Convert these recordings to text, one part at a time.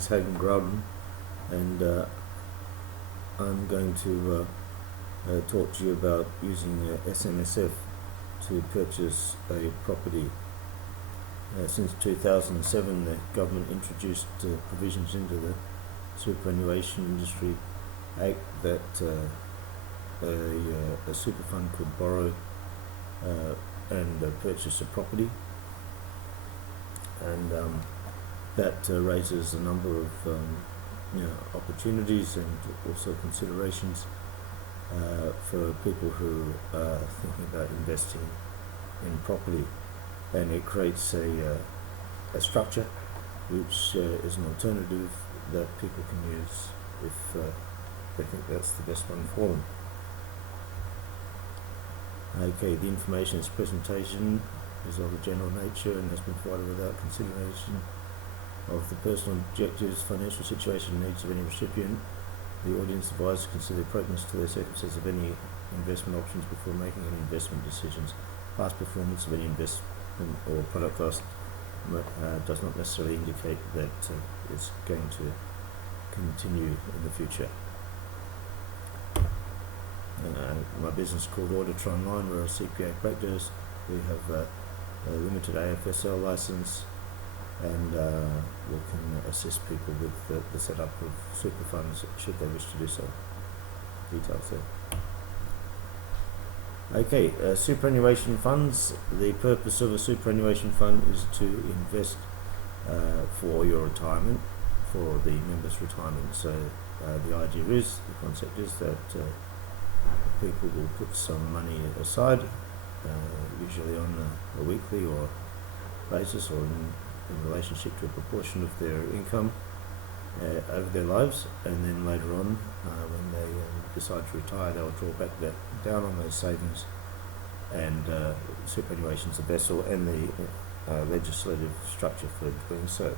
is Haydn Growden, and I'm going to talk to you about using SMSF to purchase a property. Since 2007, the government introduced provisions into the Superannuation Industry Act that a super fund could borrow and purchase a property, and that raises a number of opportunities and also considerations for people who are thinking about investing in property, and it creates a structure which is an alternative that people can use if they think that's the best one for them. Okay, the information in this presentation is of a general nature and has been provided without consideration of the personal objectives, financial situation, and needs of any recipient. The audience advised to consider appropriateness to their circumstances of any investment options before making any investment decisions. Past performance of any investment or product class does not necessarily indicate that it's going to continue in the future. My business is called Auditoronline. We're a CPA practice. We have a limited AFSL license, and we can assist people with the setup of super funds should they wish to do so. Details there. Okay, superannuation funds. The purpose of a superannuation fund is to invest for your retirement, for the member's retirement. So the idea is, the concept is that people will put some money aside, usually on a weekly or basis, or in relationship to a proportion of their income over their lives, and then later on when they decide to retire, they'll draw back down on those savings, and superannuation is the vessel and the legislative structure for doing so.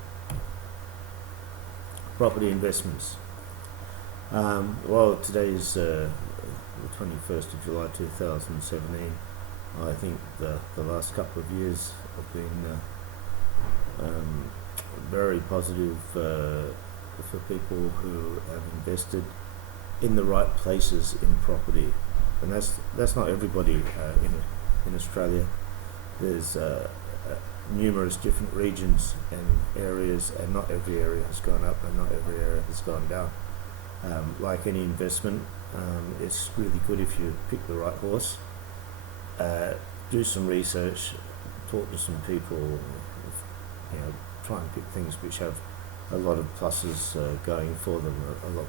Property investments. Well, today's the 21st of July 2017. I think the last couple of years have been very positive for people who have invested in the right places in property, and that's not everybody in Australia. There's numerous different regions and areas, and not every area has gone up and not every area has gone down. Like any investment, it's really good if you pick the right horse, do some research, talk to some people, try and pick things which have a lot of pluses going for them, a lot,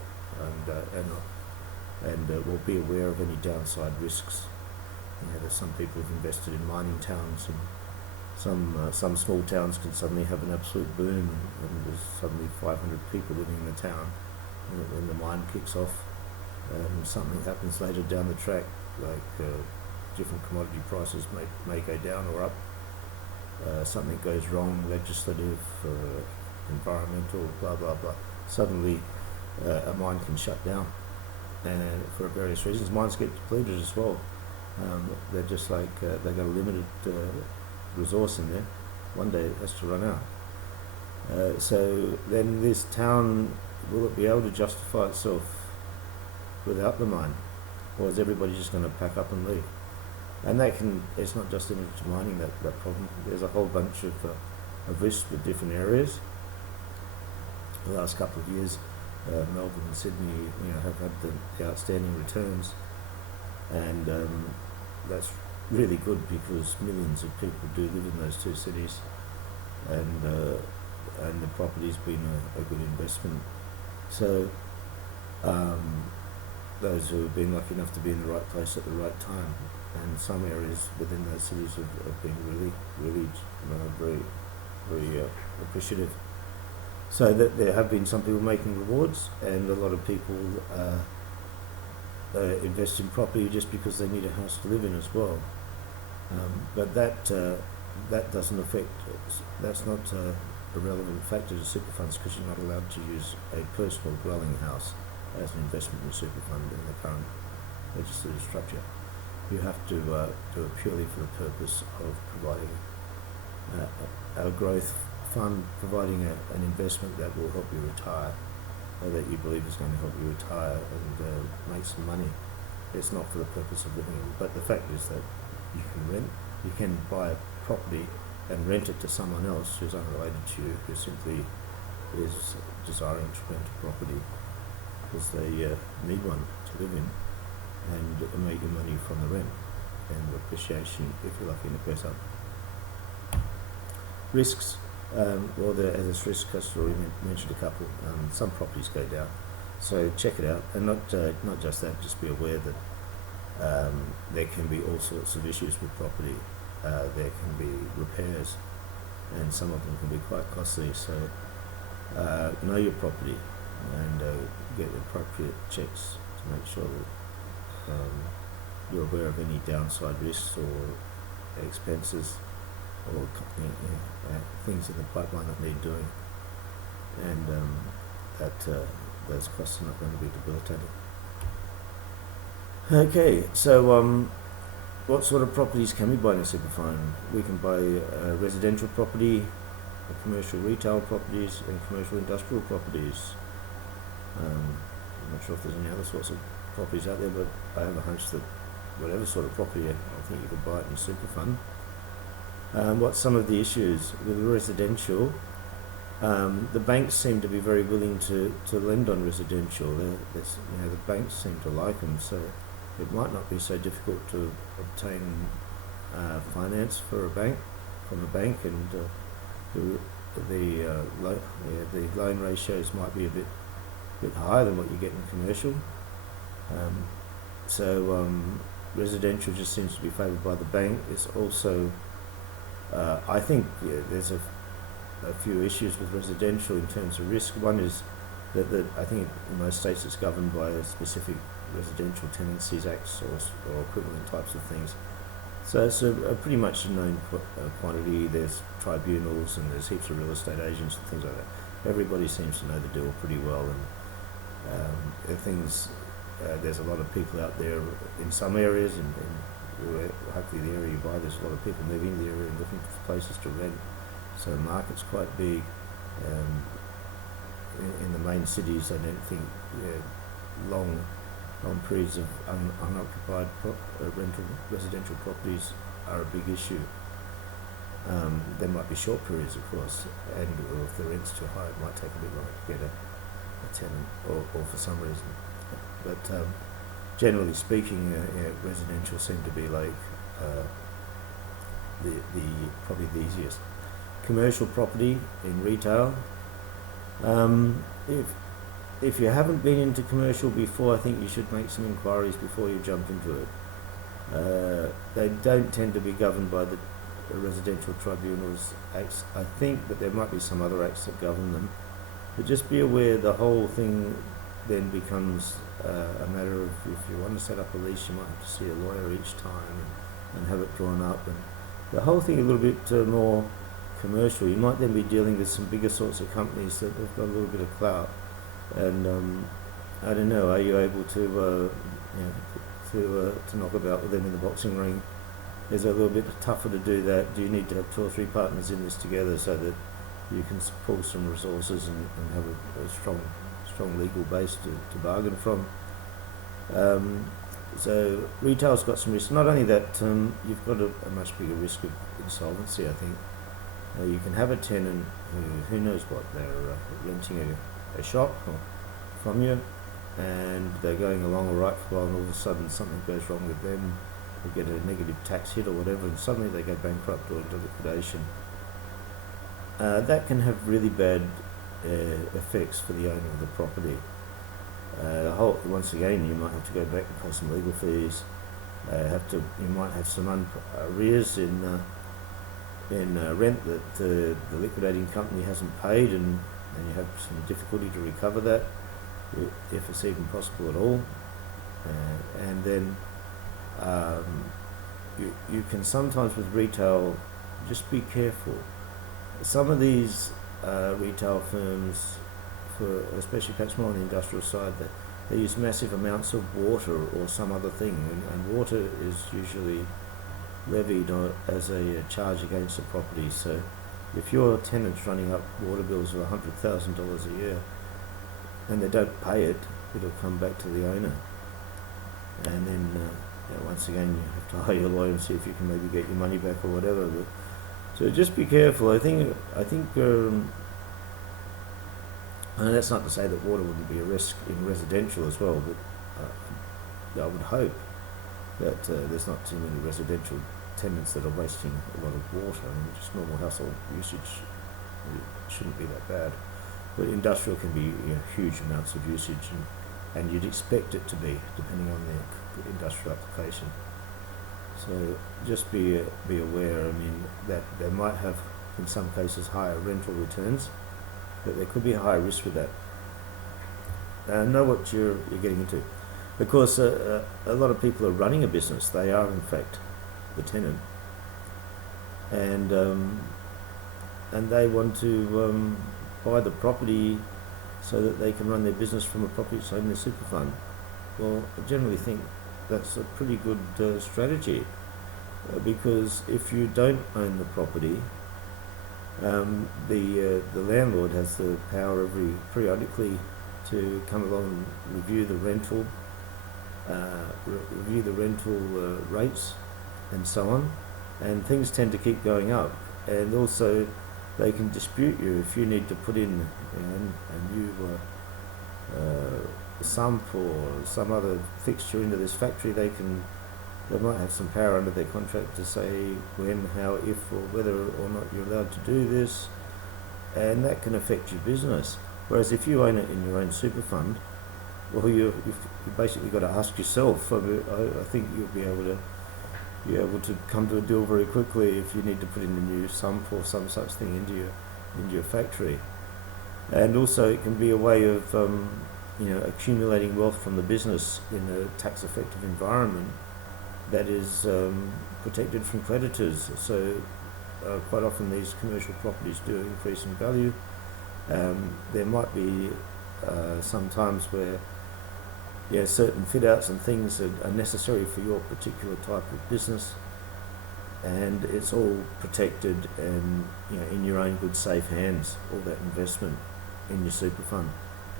and will be aware of any downside risks. There's some people who've invested in mining towns, and some small towns can suddenly have an absolute boom, and there's suddenly 500 people living in the town. When the mine kicks off, something happens later down the track, like different commodity prices may go down or up. Something goes wrong, legislative, environmental, blah blah blah. Suddenly a mine can shut down, and for various reasons mines get depleted as well. They're just like they've got a limited resource in there. One day it has to run out. So then this town, will it be able to justify itself without the mine, or is everybody just going to pack up and leave? And it's not just limited to mining, that problem. There's a whole bunch of risks with different areas. The last couple of years, Melbourne and Sydney have had the outstanding returns, and that's really good because millions of people do live in those two cities, and the property's been a good investment. So those who have been lucky enough to be in the right place at the right time, and some areas within those cities have been really very appreciative. So that there have been some people making rewards, and a lot of people invest in property just because they need a house to live in as well. But that doesn't affect. That's not a relevant factor to super funds, because you're not allowed to use a personal dwelling house as an investment in a super fund in the current legislative structure. You have to do it purely for the purpose of providing a growth fund providing an investment that will help you retire, or that you believe is going to help you retire and make some money. It's not for the purpose of living in. But the fact is that you can buy a property and rent it to someone else who's unrelated to you, who simply is desiring to rent a property because they need one to live in, and make your money from the rent and appreciation if you're lucky in the press up. Risks, as risk, I've already mentioned a couple. Some properties go down, so check it out, and not just that. Just be aware that there can be all sorts of issues with property. There can be repairs, and some of them can be quite costly. So know your property and get appropriate checks to make sure that you're aware of any downside risks or expenses or things in the pipeline that need doing, and that those costs are not going to be debilitating. Okay, so what sort of properties can we buy in a super fund? We can buy residential property, commercial retail properties, and commercial industrial properties. I'm not sure if there's any other sorts of properties out there, but I have a hunch that whatever sort of property, I think you could buy it in a super fund. What's some of the issues with residential? The banks seem to be very willing to lend on residential. The banks seem to like them, so it might not be so difficult to obtain finance from a bank, and the loan ratios might be a bit higher than what you get in commercial. Residential just seems to be favoured by the bank. It's also I think there's a few issues with residential in terms of risk. One is that I think in most states it's governed by specific residential tenancies acts or equivalent types of things. So it's a pretty much a known quantity. There's tribunals and there's heaps of real estate agents and things like that. Everybody seems to know the deal pretty well, and there's a lot of people out there in some areas, and hopefully the area you buy, there's a lot of people moving in the area and looking for places to rent. So the market's quite big. In the main cities, I don't think long periods of unoccupied residential properties are a big issue. There might be short periods, of course, and if the rent's too high, it might take a bit longer to get a tenant, or for some reason. But generally speaking, residential seem to be like probably the easiest. Commercial property in retail. If you haven't been into commercial before, I think you should make some inquiries before you jump into it. They don't tend to be governed by the residential tribunals acts, I think, but there might be some other acts that govern them. But just be aware the whole thing then becomes a matter of, if you want to set up a lease, you might have to see a lawyer each time and have it drawn up, and the whole thing a little bit more commercial. You might then be dealing with some bigger sorts of companies that have got a little bit of clout, and I don't know, are you able to knock about with them in the boxing ring? Is it a little bit tougher to do that? Do you need to have 2 or 3 partners in this together so that you can pull some resources and have a strong legal base to bargain from? So retail's got some risk. Not only that, you've got a much bigger risk of insolvency, I think. You can have a tenant who knows what, they're renting a shop from you, and they're going along all right for a while, and all of a sudden something goes wrong with them, they get a negative tax hit or whatever, and suddenly they go bankrupt or into liquidation. That can have really bad effects for the owner of the property. Once again, you might have to go back and pay some legal fees. You might have some arrears in rent that the liquidating company hasn't paid, and you have some difficulty to recover that, if it's even possible at all. And then you can sometimes, with retail, just be careful. Some of these retail firms, especially perhaps more on the industrial side, that they use massive amounts of water or some other thing, and water is usually levied as a charge against the property. So If your tenant's running up water bills of $100,000 a year and they don't pay it, it'll come back to the owner. And then, once again, you have to hire your lawyer and see if you can maybe get your money back or whatever. But, so just be careful. I think, and that's not to say that water wouldn't be a risk in residential as well, but I would hope that there's not too many residential tenants that are wasting a lot of water. I mean, just normal household usage shouldn't be that bad. But industrial can be huge amounts of usage, and you'd expect it to be, depending on the industrial application. So just be aware. I mean, that they might have, in some cases, higher rental returns, but there could be a higher risk with that. Know what you're getting into, because a lot of people are running a business. They are, in fact, the tenant, and they want to buy the property so that they can run their business from a property that's owned in their super fund. Well, I generally think that's a pretty good strategy, because if you don't own the property, the landlord has the power periodically to come along and review the rental rates and so on, and things tend to keep going up. And also, they can dispute you if you need to put in a new sump or some other fixture into this factory. They might have some power under their contract to say when, how, if, or whether or not you're allowed to do this, and that can affect your business. Whereas if you own it in your own super fund, well, you've basically got to ask yourself. I think you'll be able to come to a deal very quickly if you need to put in a new sump or some such thing into your factory. And also, it can be a way of accumulating wealth from the business in a tax-effective environment that is protected from creditors. So quite often these commercial properties do increase in value. There might be some times where certain fit outs and things are necessary for your particular type of business, and it's all protected and in your own good safe hands, all that investment in your super fund,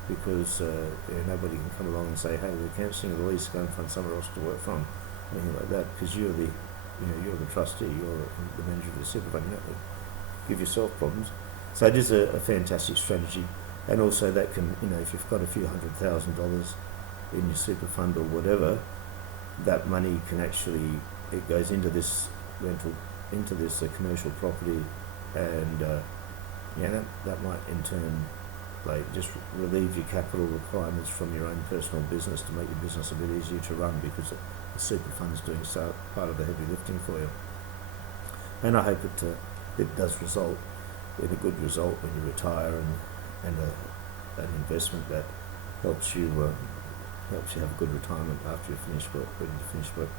because nobody can come along and say, hey, we're cancelling the lease, go and find somewhere else to work from, anything like that, because you're the trustee, you're the manager of the super fund. You don't give yourself problems. So it is a fantastic strategy. And also that can, if you've got a few $100,000 in your super fund or whatever, that money can actually, it goes into this rental, into this commercial property, and that might in turn just relieve your capital requirements from your own personal business to make your business a bit easier to run, because the super fund is doing part of the heavy lifting for you. And I hope it does result in a good result when you retire, and an investment that helps you have a good retirement after you finish work, ready to finish work.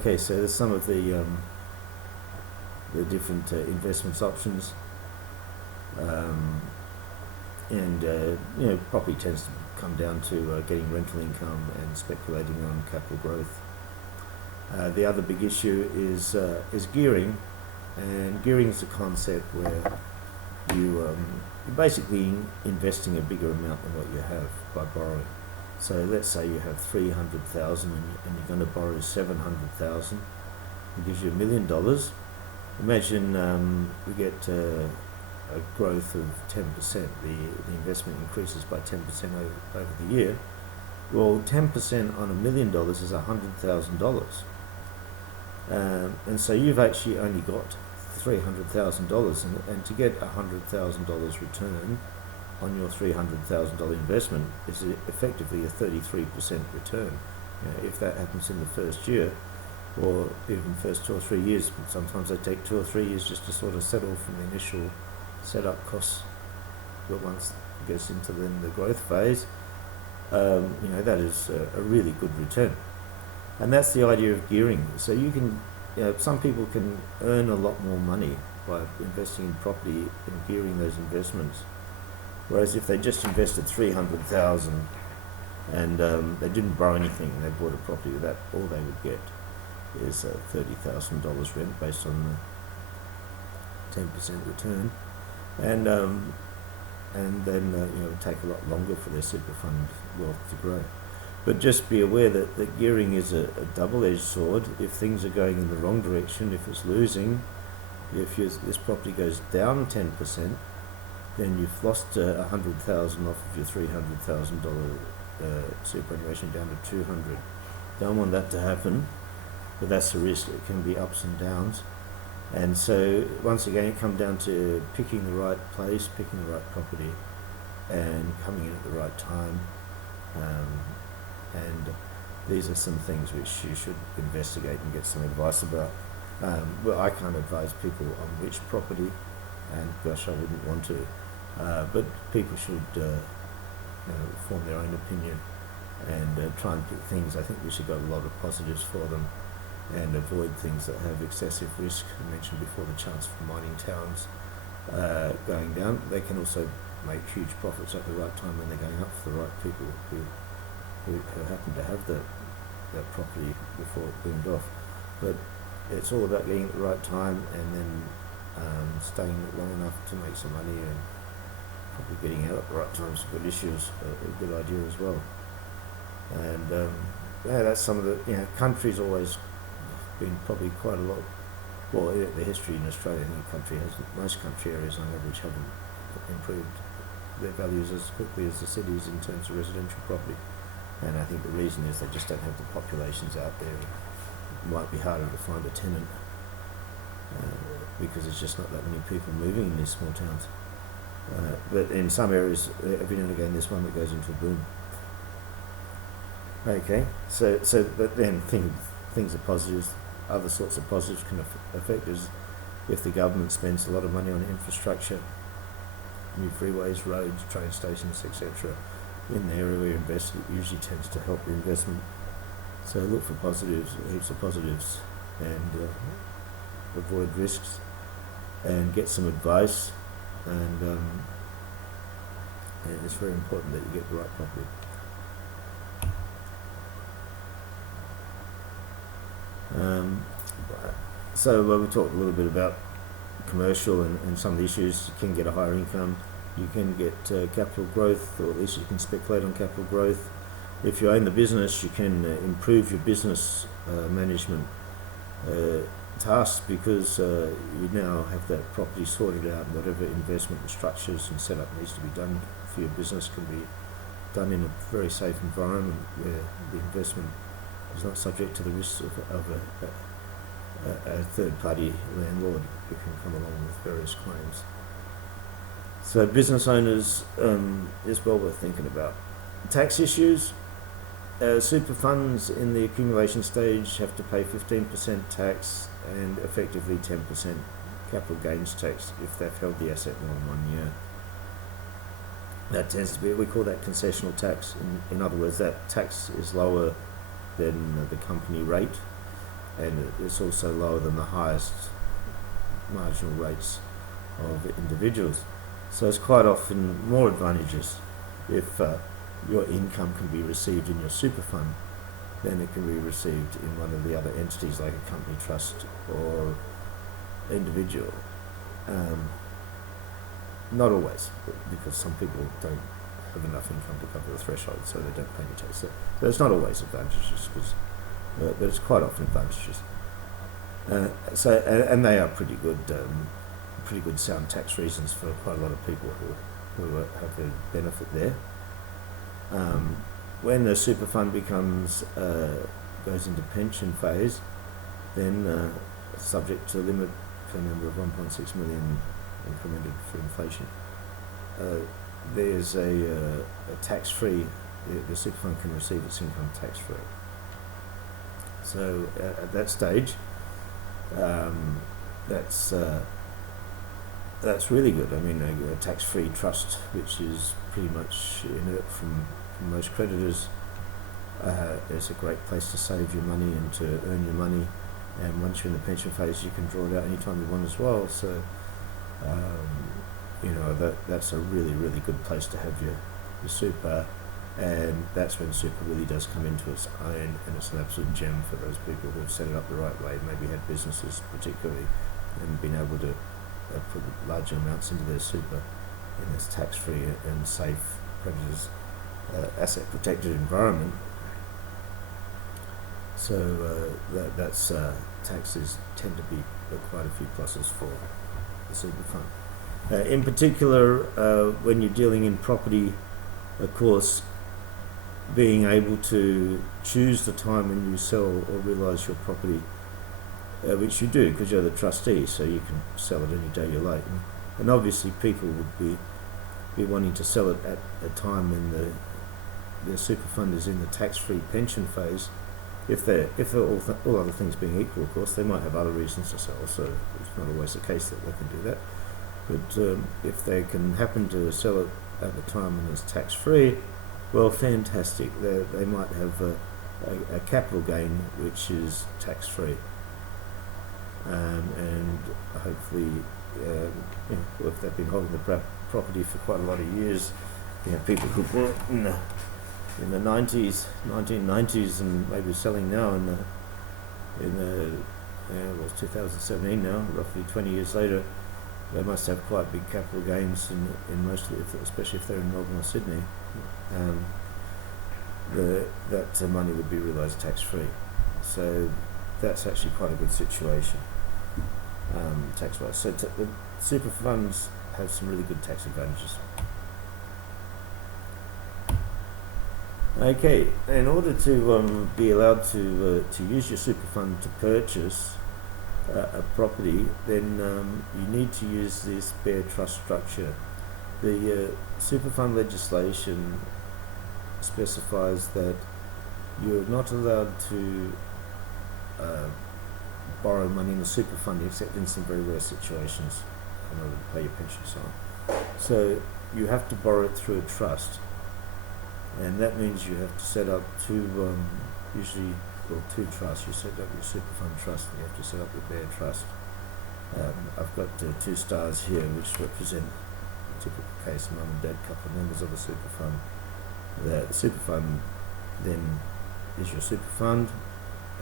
Okay, so there's some of the different investments options, property tends to come down to getting rental income and speculating on capital growth. The other big issue is gearing, and gearing is a concept where you're basically investing a bigger amount than what you have by borrowing. So let's say you have $300,000 and you're going to borrow $700,000. It gives you $1 million. Imagine you get a growth of 10%. The investment increases by 10% over the year. Well, 10% on $1 million is $100,000. And so you've actually only got $300,000, and to get $100,000 return on your $300,000 investment is effectively a 33% return. If that happens in the first year, or even first 2 or 3 years, but sometimes they take 2 or 3 years just to sort of settle from the initial setup costs. But once it gets into then the growth phase, that is a really good return. And that's the idea of gearing. So you can, some people can earn a lot more money by investing in property and gearing those investments. Whereas if they just invested $300,000 and they didn't borrow anything and they bought a property with that, all they would get is $30,000 rent based on 10% return, and then it would take a lot longer for their super fund wealth to grow. But just be aware that gearing is a double-edged sword. If things are going in the wrong direction, if it's losing, if this property goes down 10%, then you've lost $100,000 off of your $300,000 superannuation down to 200. Don't want that to happen, but that's the risk. It can be ups and downs. And so once again, it comes down to picking the right place, picking the right property, and coming in at the right time. And these are some things which you should investigate and get some advice about. Well, I can't advise people on which property, and gosh, I wouldn't want to. But people should form their own opinion and try and pick things. I think we should got a lot of positives for them, and avoid things that have excessive risk. I mentioned before the chance for mining towns going down. They can also make huge profits at the right time when they're going up for the right people who happen to have that property before it boomed off. But it's all about getting at the right time, and then staying long enough to make some money, and probably getting out at the right times for good issues a good idea as well. And that's some of the countries always been probably quite a lot. Well, the history in Australia, I think most country areas on average haven't improved their values as quickly as the cities in terms of residential property. And I think the reason is they just don't have the populations out there. It might be harder to find a tenant because there's just not that many people moving in these small towns. But in some areas, every now and again, there's one that goes into a boom. Okay, so but then things are positives. Other sorts of positives can affect us if the government spends a lot of money on infrastructure, new freeways, roads, train stations, etc. in the area where you invest. It usually tends to help the investment. So look for positives, heaps of positives, and avoid risks, and get some advice. And it's very important that you get the right property. So we talked a little bit about commercial and some of the issues. You can get a higher income, you can get capital growth, or at least you can speculate on capital growth. If you own the business, you can improve your business management tasks, because you now have that property sorted out, and whatever investment and structures and setup needs to be done for your business can be done in a very safe environment where the investment is not subject to the risks of a third-party landlord who can come along with various claims. So business owners is well worth thinking about. Tax issues. Super funds in the accumulation stage have to pay 15% tax and effectively 10% capital gains tax if they've held the asset more than 1 year. That tends to be, we call that concessional tax. In other words, that tax is lower than the company rate, and it's also lower than the highest marginal rates of individuals. So it's quite often more advantageous if your income can be received in your super fund than it can be received in one of the other entities like a company trust or individual. Not always, because some people don't have enough income to cover the threshold, so they don't pay any tax. So it's not always advantageous, but it's quite often advantageous. And they are pretty good sound tax reasons for quite a lot of people who have a benefit there. When the super fund goes into pension phase, then subject to a limit for a number of 1.6 million incremented for inflation, there's a tax-free. The super fund can receive its income tax-free. So at that stage, that's really good. I mean, a tax-free trust, which is pretty much inert from most creditors, is a great place to save your money and to earn your money. And once you're in the pension phase, you can draw it out anytime you want as well. So, that's a really, really good place to have your super. And that's when super really does come into its own, and it's an absolute gem for those people who have set it up the right way, maybe had businesses particularly, and been able to put larger amounts into their super in this tax-free and safe, creditors, asset protected environment. So that's taxes tend to be quite a few pluses for the super fund. In particular, when you're dealing in property, of course, being able to choose the time when you sell or realise your property, which you do because you're the trustee, so you can sell it any day you like. And obviously people would be wanting to sell it at a time when the super fund is in the tax-free pension phase. If they're all other things being equal, of course, they might have other reasons to sell, so it's not always the case that they can do that. But if they can happen to sell it at the time when it's tax-free, well, fantastic. They might have a capital gain which is tax-free, and hopefully, if they've been holding the property for quite a lot of years, people who bought it in the 1990s, and maybe selling now in it was 2017 now, roughly 20 years later, they must have quite big capital gains in mostly, especially if they're in Melbourne or Sydney. That money would be realised tax-free. So that's actually quite a good situation, tax-wise. So the super funds have some really good tax advantages. Okay, in order to be allowed to use your super fund to purchase a property, then you need to use this bare trust structure. The super fund legislation specifies that you're not allowed to borrow money in the super fund except in some very rare situations in order to pay your pension and so on. So you have to borrow it through a trust, and that means you have to set up two trusts. You set up your super fund trust and you have to set up your bare trust. I've got 2 stars here which represent a typical case, mum and dad, couple of members of a super fund. The super fund then is your super fund,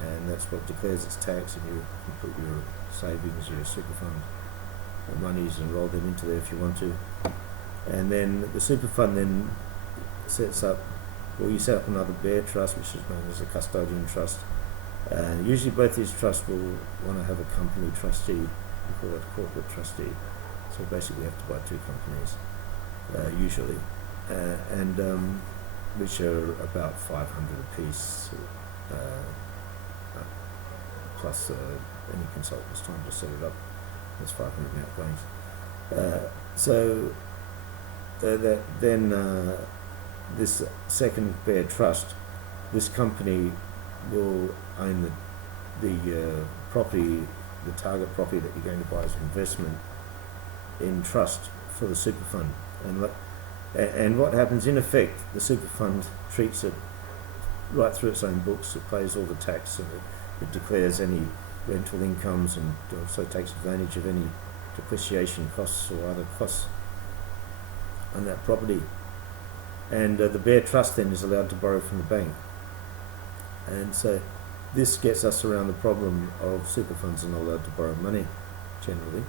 and that's what declares its tax, and you can put your savings, your super fund monies, and roll them into there if you want to. And then the super fund then sets up, you set up another bare trust, which is known as a custodian trust. Usually both these trusts will want to have a company trustee. We call it a corporate trustee. So basically you have to buy 2 companies, usually, and which are about 500 apiece, plus any consultant's time to set it up. That's 500 outgoings. This second bare trust, this company will own the property, the target property that you're going to buy as an investment in trust for the super fund. And what happens, in effect, the super fund treats it right through its own books. It pays all the tax, and it declares any rental incomes, and also takes advantage of any depreciation costs or other costs on that property. And the bare trust then is allowed to borrow from the bank. And so this gets us around the problem of super funds are not allowed to borrow money, generally.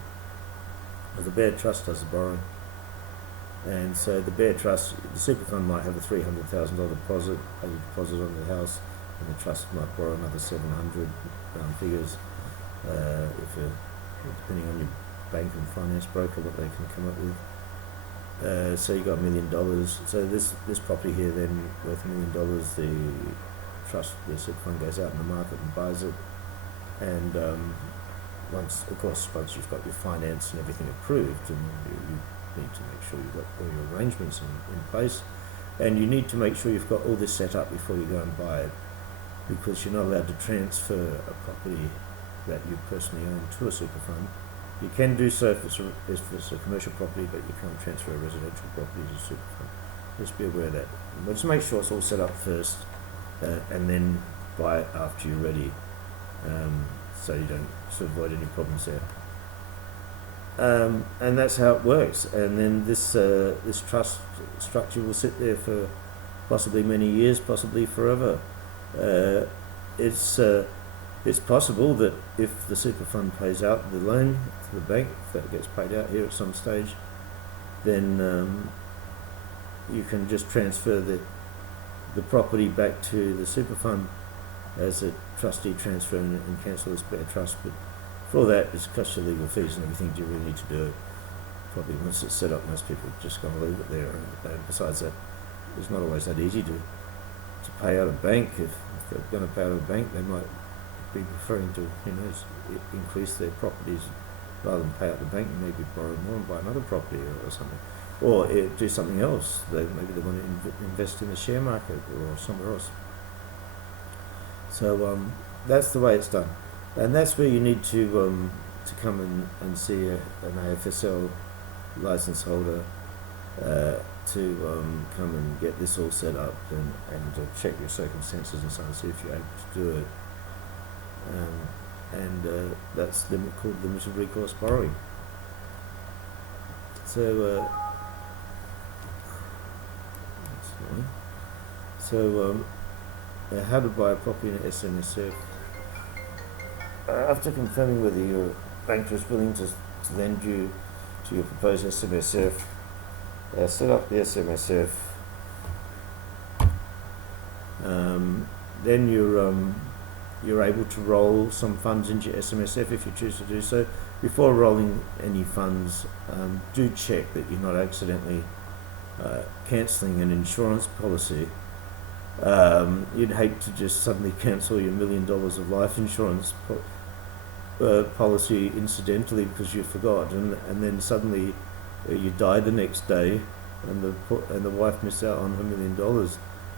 But the bare trust does the borrowing. And so the bare trust, the super fund might have a $300,000 deposit, pay a deposit on the house, and the trust might borrow another 700 round figures, depending on your bank and finance broker, what they can come up with. So you got $1 million. So this property here then worth $1 million. The trust, the super fund goes out in the market and buys it. And once you've got your finance and everything approved, and you need to make sure you've got all your arrangements in place, and you need to make sure you've got all this set up before you go and buy it, because you're not allowed to transfer a property that you personally own to a super fund. You can do so if it's a commercial property, but you can't transfer a residential property to a super fund. Just be aware of that. But just make sure it's all set up first, and then buy it after you're ready, so you don't avoid any problems there. And that's how it works. And then this trust structure will sit there for possibly many years, possibly forever. It's It's possible that if the super fund pays out the loan to the bank, if that gets paid out here at some stage, then you can just transfer the property back to the super fund as a trustee transfer and cancel the spare trust. But for all that, it's cost you legal fees and everything. Do you really need to do it? Probably once it's set up, most people are just going to leave it there. And besides that, it's not always that easy to pay out a bank. If they're going to pay out a bank, they might be preferring to, increase their properties rather than pay out the bank and maybe borrow more and buy another property or something. Or do something else. Maybe they want to invest in the share market or somewhere else. So that's the way it's done. And that's where you need to come and see an AFSL license holder to come and get this all set up and check your circumstances and so on, see if you're able to do it. That's called limited recourse borrowing. So how to buy a property in SMSF. After confirming whether your banker is willing to lend you to your proposed SMSF, set up the SMSF. Then you're able to roll some funds into your SMSF if you choose to do so. Before rolling any funds, do check that you're not accidentally cancelling an insurance policy. You'd hate to just suddenly cancel your $1 million of life insurance policy incidentally because you forgot, and then suddenly you die the next day, and the wife missed out on her $1 million,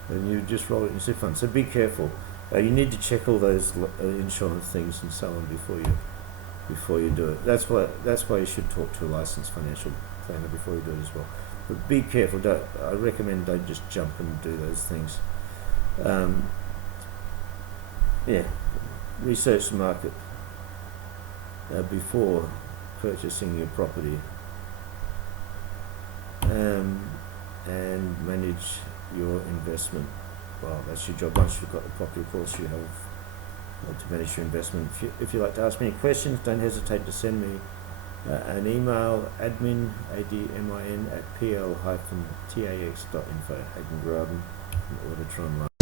and you just roll it in SIF fund. So be careful. You need to check all those insurance things and so on before you do it. That's why you should talk to a licensed financial planner before you do it as well. But be careful. I recommend don't just jump and do those things. Research the market before purchasing your property, and manage your investment. Well, that's your job. Once you've got the property, of course, you have to manage your investment. If you'd like to ask me any questions, don't hesitate to send me an email, admin, admin, at pl-tax.info. Haydn Growden from Auditoronline.